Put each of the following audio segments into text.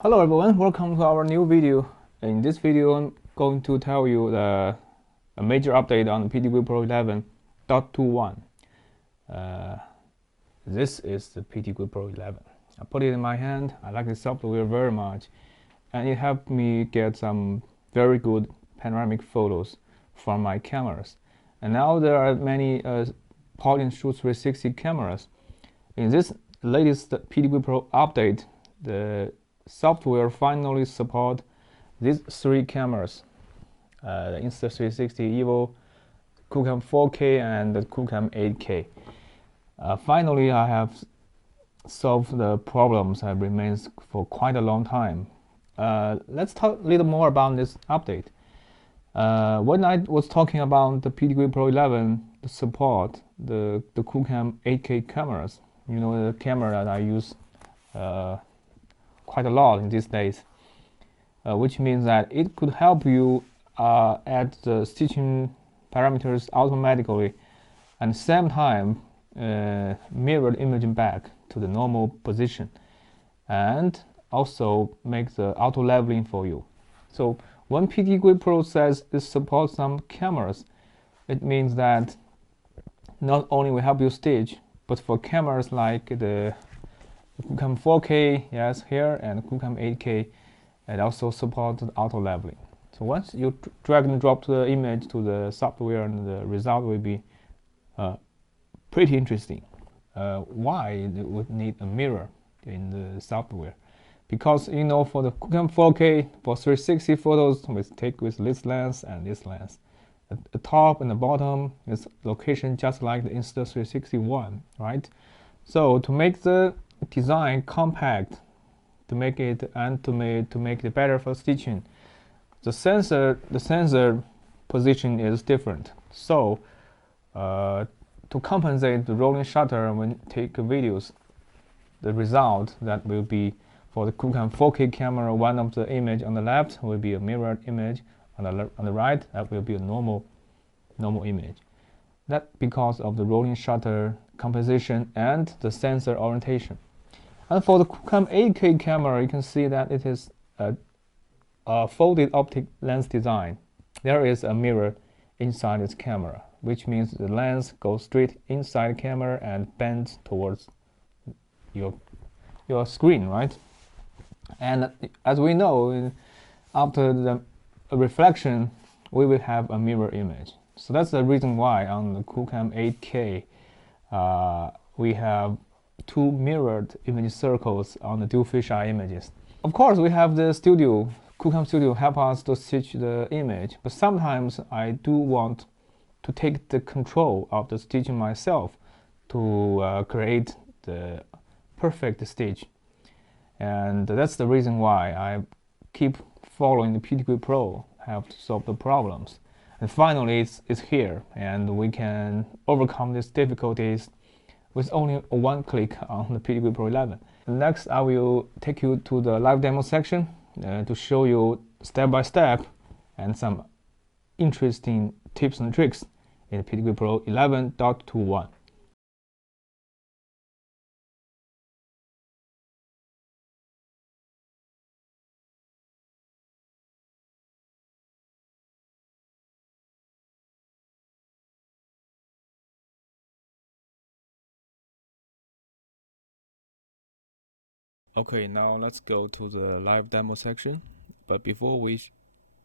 Hello everyone, welcome to our new video. In this video, I'm going to tell you a major update on the PTQuick Pro 11.21. This is the PTQuick Pro 11. I put it in my hand. I like the software very much, and it helped me get some very good panoramic photos from my cameras. And now there are many point-and-shoot 360 cameras. In this latest PTQuick Pro update, the software finally support these three cameras, the Insta360 EVO, QooCam 4K, and the QooCam 8K. Finally, I have solved the problems that remains for quite a long time. Let's talk a little more about this update. When I was talking about the PTQuick Pro 11 support the QooCam 8K cameras, you know, the camera that I use quite a lot in these days, which means that it could help you add the stitching parameters automatically, and at the same time mirror the imaging back to the normal position, and also make the auto leveling for you. So when PTQuick Pro says it supports some cameras, it means that not only will help you stitch, but for cameras like the QooCam 4K, yes, here, and QooCam 8K, it also supports auto leveling. So once you drag and drop the image to the software, and the result will be pretty interesting. Why it would need a mirror in the software? Because you know, for the QooCam 4K, for 360 photos, we take with this lens and this lens. At the top and the bottom is location just like the Insta360 one, right? So to make the design compact, to make it better for stitching, the sensor position is different. So to compensate the rolling shutter when you take videos, the result that will be for the QooCam 4K camera, one of the image on the left will be a mirrored image, on the right that will be a normal image. That because of the rolling shutter composition and the sensor orientation. And for the QooCam 8K camera, you can see that it is a folded optic lens design. There is a mirror inside its camera, which means the lens goes straight inside the camera and bends towards your screen, right? And as we know, after the reflection, we will have a mirror image. So that's the reason why on the QooCam 8K, we have two mirrored image circles on the dual fisheye images. Of course, we have the studio, QooCam Studio, help us to stitch the image, but sometimes I do want to take the control of the stitching myself to create the perfect stitch. And that's the reason why I keep following the PTQuick Pro, have to solve the problems. And finally, it's here, and we can overcome these difficulties with only one click on the PTQuick Pro 11. Next, I will take you to the live demo section to show you step by step and some interesting tips and tricks in the PTQuick Pro 11.21. Okay, now let's go to the live demo section. But before we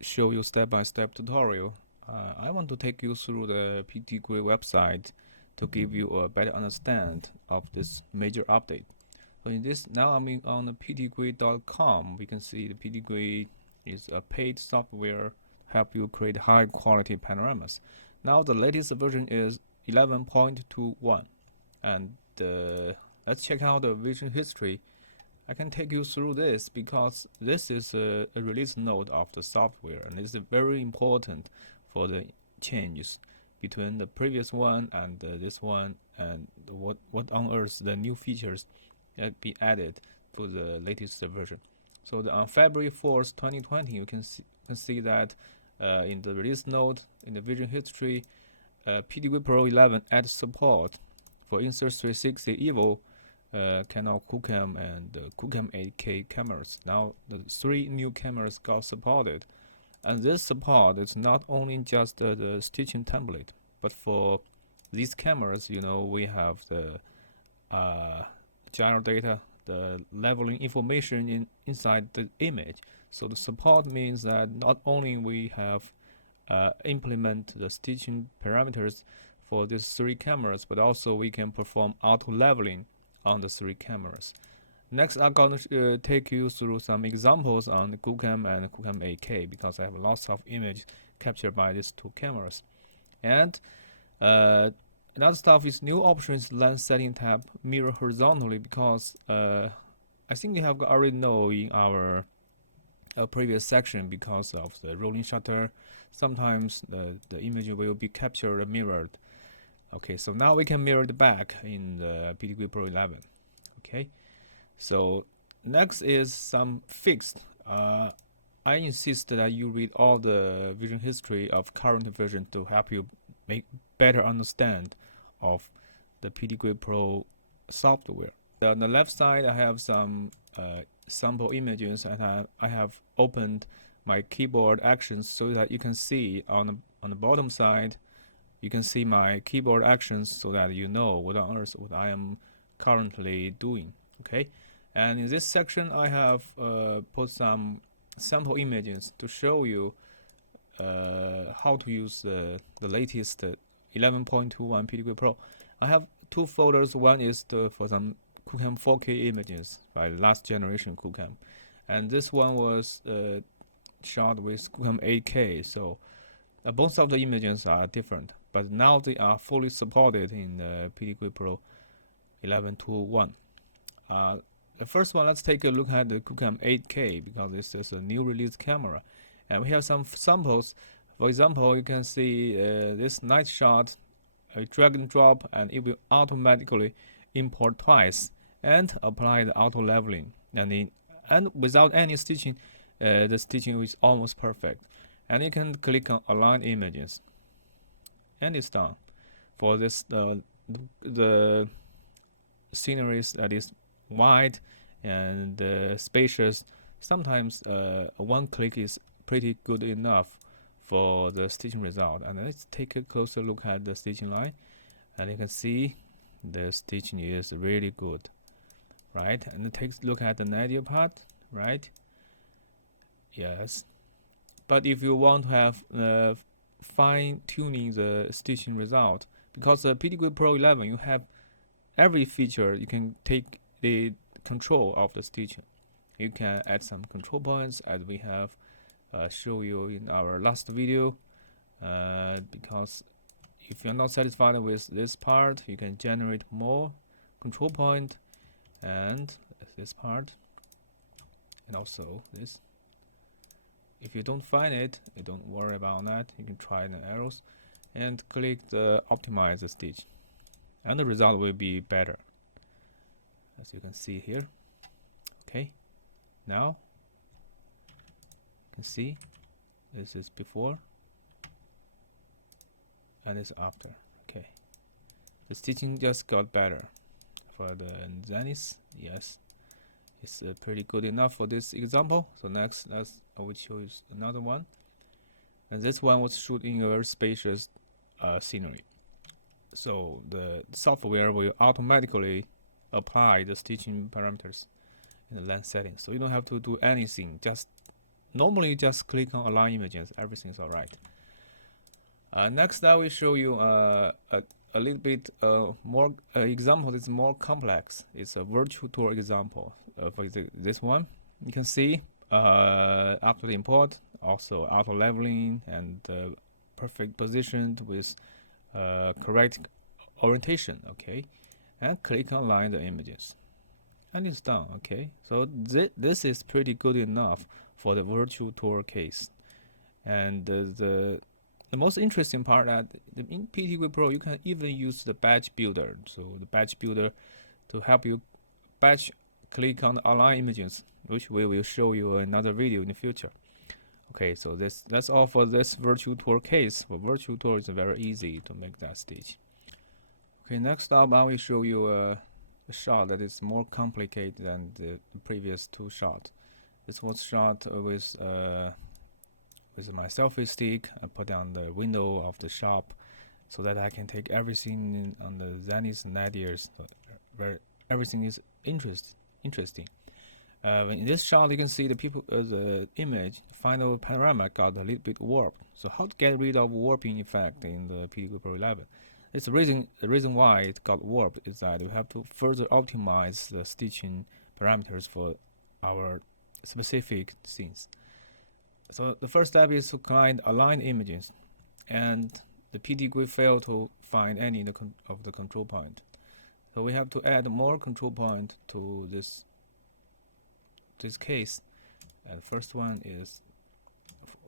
show you step-by-step tutorial, I want to take you through the PTQuick website to give you a better understand of this major update. So in this, now I'm on the ptquick.com. We can see the PTQuick is a paid software to help you create high quality panoramas. Now the latest version is 11.21, and let's check out the vision history. I can take you through this because this is a release note of the software, and it's very important for the changes between the previous one and this one, and what on earth the new features that be added to the latest version. So on February 4th, 2020, you can see that in the release note, in the vision history, PTQuick Pro 11 adds support for Insta360 EVO Canon QCam and QCam 8K cameras. Now the 3 new cameras got supported, and this support is not only just the stitching template, but for these cameras, we have the gyro data, the leveling information inside the image. So the support means that not only we have implement the stitching parameters for these 3 cameras, but also we can perform auto leveling on the 3 cameras. Next, I'm going to take you through some examples on the QCam and QCam 8K, because I have lots of image captured by these 2 cameras. And another stuff is new options lens setting tab mirror horizontally, because I think you have already know in our previous section, because of the rolling shutter, sometimes the image will be captured and mirrored. Okay, so now we can mirror the back in the PTQuick Pro 11. Okay, so next is some fixed. I insist that you read all the vision history of current version to help you make better understand of the PTQuick Pro software. On the left side, I have some sample images, and I have opened my keyboard actions so that you can see on the bottom side, you can see my keyboard actions so that you know what on earth what I am currently doing. Okay, and in this section I have put some sample images to show you how to use the latest 11.21 PTQuick Pro. I have 2 folders. One is for some QCam 4K images by last generation QCam, and this one was shot with QCam 8K. So both of the images are different, but now they are fully supported in the PTQuick Pro 11.21. The first one, let's take a look at the QCam 8K, because this is a new release camera, and we have some samples. For example, you can see this night shot, a drag and drop, and it will automatically import twice and apply the auto leveling, and without any stitching, the stitching is almost perfect. And you can click on align images, and it's done. For this the sceneries that is wide and spacious, sometimes one click is pretty good enough for the stitching result. And let's take a closer look at the stitching line, and you can see the stitching is really good, right? And take a look at the nadir part, right? Yes, but if you want to have fine-tuning the stitching result, because the PTQuick Pro 11 you have every feature, you can take the control of the stitching. You can add some control points, as we have show you in our last video, because if you're not satisfied with this part, you can generate more control point, and this part, and also this. If you don't find it, you don't worry about that. You can try the arrows and click the optimize the stitch, and the result will be better, as you can see here. Okay, now you can see this is before and it's after. Okay, the stitching just got better. For the zenith, yes, it's pretty good enough for this example. So next, I will show you another one, and this one was shot in a very spacious scenery. So the software will automatically apply the stitching parameters in the lens settings, so you don't have to do anything. Just normally just click on align images, everything's alright. Next, I will show you a little bit more example that's more complex. It's a virtual tour example. For this one, you can see after the import, also auto leveling and perfect positioned with correct orientation. Okay, and click on align the images, and it's done. Okay, so this is pretty good enough for the virtual tour case. And the most interesting part that in PTQuick Pro you can even use the batch builder. So the batch builder to help you batch click on the align images, which we will show you another video in the future. Okay, so that's all for this virtual tour case. For virtual tour, it's very easy to make that stitch. Okay, next up I will show you a shot that is more complicated than the previous two shots. This was shot with my selfie stick. I put on the window of the shop so that I can take everything on the zenith nadirs, where everything is interesting. In this shot, you can see the image, final panorama got a little bit warped. So how to get rid of warping effect in the PTGui Pro 11? The reason why it got warped is that we have to further optimize the stitching parameters for our specific scenes. So the first step is to find aligned images, and the PTGui failed to find any of the control point. So we have to add more control point to this case. And the first one is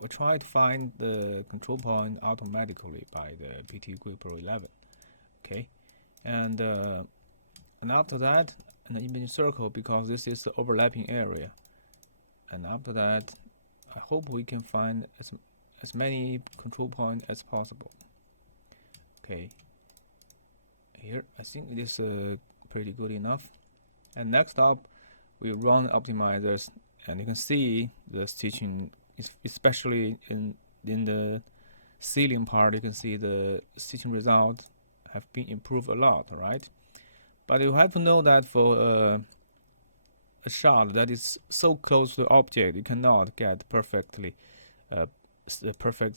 we try to find the control point automatically by the PTGui Pro 11. Okay, and after that, an image circle, because this is the overlapping area. And after that, I hope we can find as many control points as possible. Okay, here I think it is pretty good enough. And next up, we run optimizers, and you can see the stitching, especially in the ceiling part. You can see the stitching result have been improved a lot, right? But you have to know that for a shot that is so close to the object, you cannot get perfectly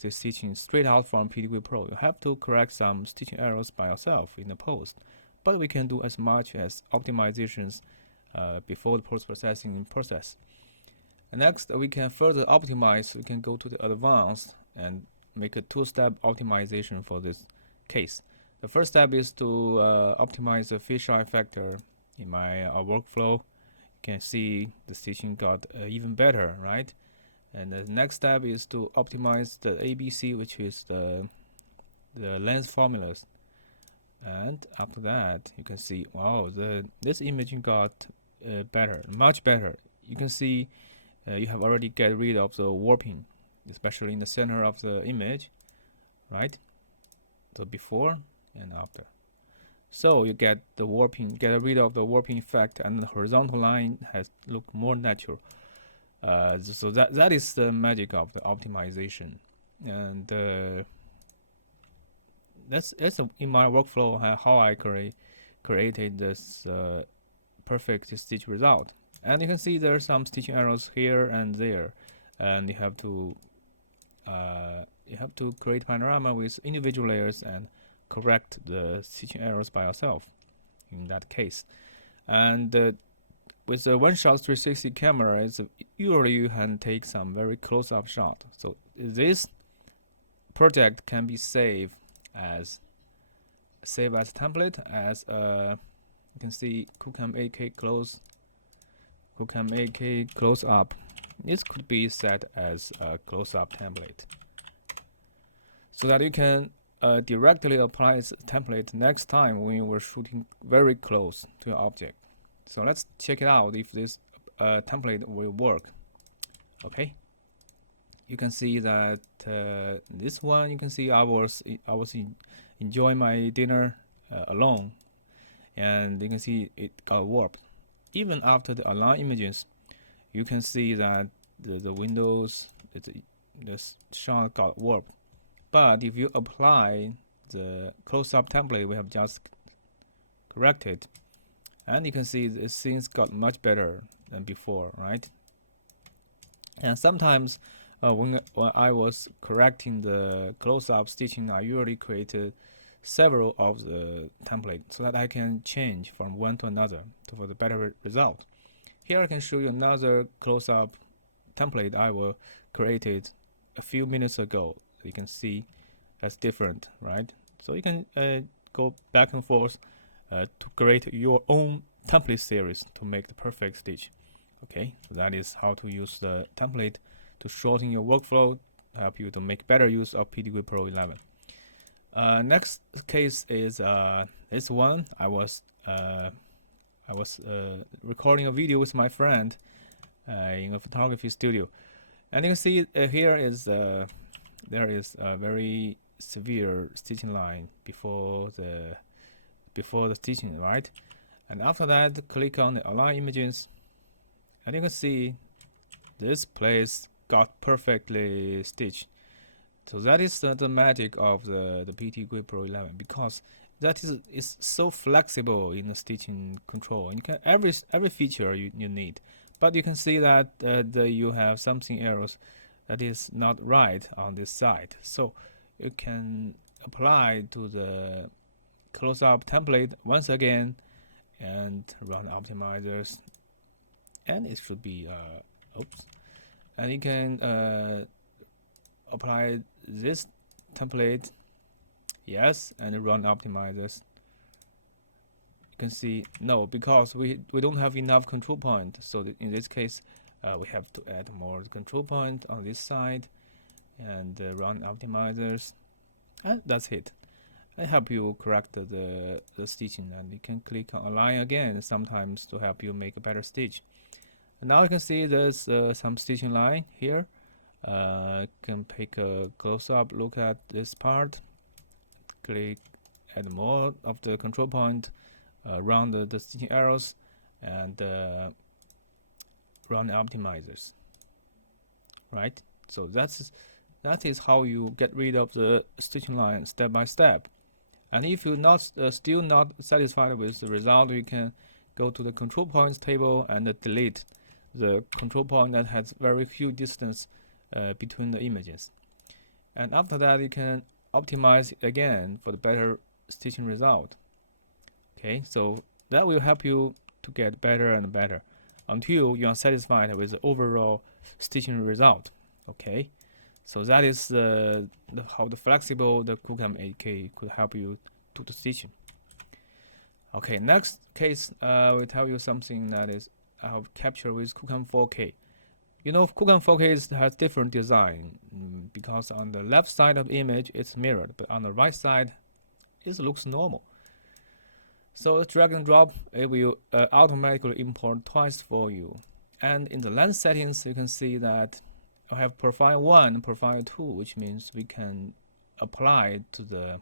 stitching straight out from PTGui Pro. You have to correct some stitching errors by yourself in the post. But we can do as much as optimizations before the post-processing process. And next, we can further optimize. We can go to the advanced and make a two-step optimization for this case. The first step is to optimize the fisheye factor in my workflow. You can see the stitching got even better, right? And the next step is to optimize the ABC, which is the lens formulas. And after that, you can see, wow, this imaging got better, much better. You can see you have already get rid of the warping, especially in the center of the image, right? So before and after. So you get the warping, get rid of the warping effect, and the horizontal line has looked more natural. So that is the magic of the optimization, and that's in my workflow how I created this perfect stitch result. And you can see there are some stitching errors here and there, and you have to create panorama with individual layers and correct the stitching errors by yourself in that case. And with the one-shot 360 camera, usually you can take some very close-up shot. So this project can be saved as template as you can see QCam 8K close up. This could be set as a close-up template, so that you can directly apply this template next time when you are shooting very close to your object. So let's check it out if this template will work. Okay, you can see that this one, you can see I was enjoying my dinner alone, and you can see it got warped. Even after the align images, you can see that the windows, the shot got warped. But if you apply the close-up template we have just corrected, and you can see the scenes got much better than before, right? And sometimes when I was correcting the close-up stitching, I usually created several of the templates so that I can change from one to another for the better result. Here I can show you another close-up template I will created a few minutes ago. You can see that's different, right? So you can go back and forth to create your own template series to make the perfect stitch. Okay, so that is how to use the template to shorten your workflow, help you to make better use of PTGui Pro 11. Next case is this one. I was recording a video with my friend in a photography studio, and you can see here is there is a very severe stitching line before the stitching, right? And after that, click on the align images, and you can see this place got perfectly stitched. So that is the magic of the PTGui Pro 11, because that is so flexible in the stitching control. You can every feature you need, but you can see that you have something else that is not right on this side. So you can apply to the close-up template once again and run optimizers, and it should be oops, and you can apply this template, yes, and run optimizers. You can see no, because we don't have enough control point, so in this case we have to add more control point on this side and run optimizers, and that's it. I help you correct the stitching, and you can click on align again sometimes to help you make a better stitch. And now you can see there's some stitching line here. Can take a close-up look at this part, click add more of the control point, run the stitching arrows, and run optimizers, right? So that is how you get rid of the stitching line step by step. And if you're not still not satisfied with the result, you can go to the control points table and delete the control point that has very few distance between the images. And after that, you can optimize again for the better stitching result. Okay, so that will help you to get better and better until you are satisfied with the overall stitching result. Okay, so that is how the flexible the Kucam 8K could help you to the stitching. Okay, next case, we'll tell you something that is I have captured with Kucam 4K. You know, Kucam 4K has different design because on the left side of the image it's mirrored, but on the right side it looks normal. So drag and drop, it will automatically import twice for you. And in the lens settings, you can see that I have profile 1 and profile 2, which means we can apply to the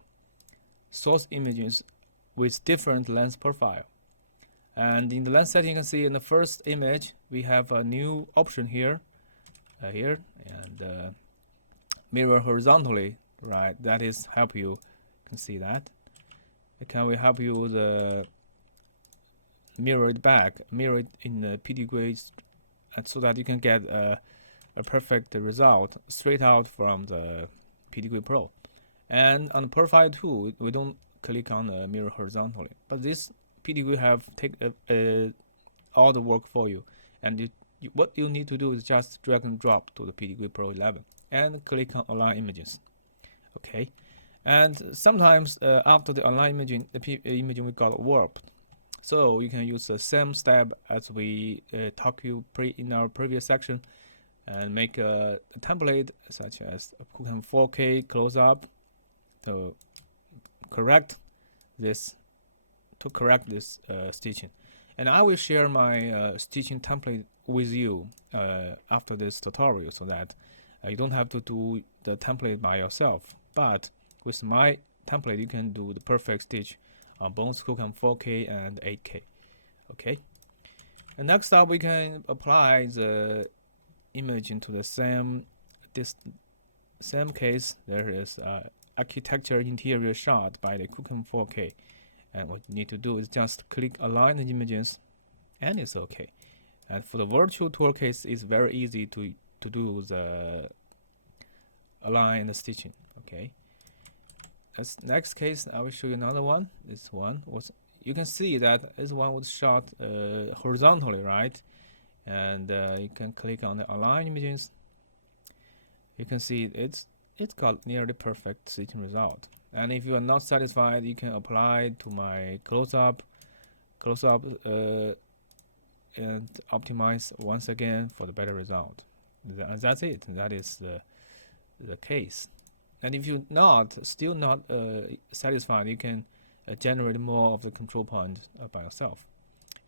source images with different lens profile. And in the lens setting, you can see in the first image, we have a new option here, and mirror horizontally, right? That is help you can see that. Can we help you the mirror it back, mirror it in the PTGui, and so that you can get a perfect result straight out from the PTGui Pro. And on Profile 2, we don't click on the mirror horizontally, but this PTGui have take all the work for you, and what you need to do is just drag and drop to the PTGui Pro 11 and click on Align Images. Okay, and sometimes after the align imaging, the imaging we got warped. So you can use the same step as we talked you in our previous section, and make a template such as Kucam 4K close-up to correct this stitching. And I will share my stitching template with you after this tutorial, so that you don't have to do the template by yourself. But with my template, you can do the perfect stitch on both Kucam 4K and 8K. Okay. And next up, we can apply the image into the same case. There is architecture interior shot by the Kucam 4K. And what you need to do is just click align the images, and it's okay. And for the virtual tour case, it's very easy to do the align and the stitching. Okay. As next case, I will show you another one. This one was, you can see that this one was shot horizontally, right? And you can click on the align images. You can see it's got nearly perfect stitching result. And if you are not satisfied, you can apply to my close-up, and optimize once again for the better result. And that's it. That is the case. And if you're still not satisfied, you can generate more of the control point by yourself.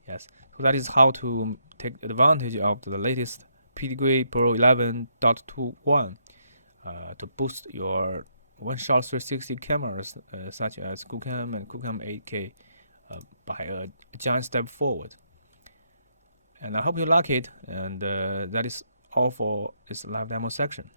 Yes. So that is how to take advantage of the latest PTGui Pro 11.21 to boost your one-shot 360 cameras such as Kucam and Kucam 8K by a giant step forward. And I hope you like it. And that is all for this live demo section.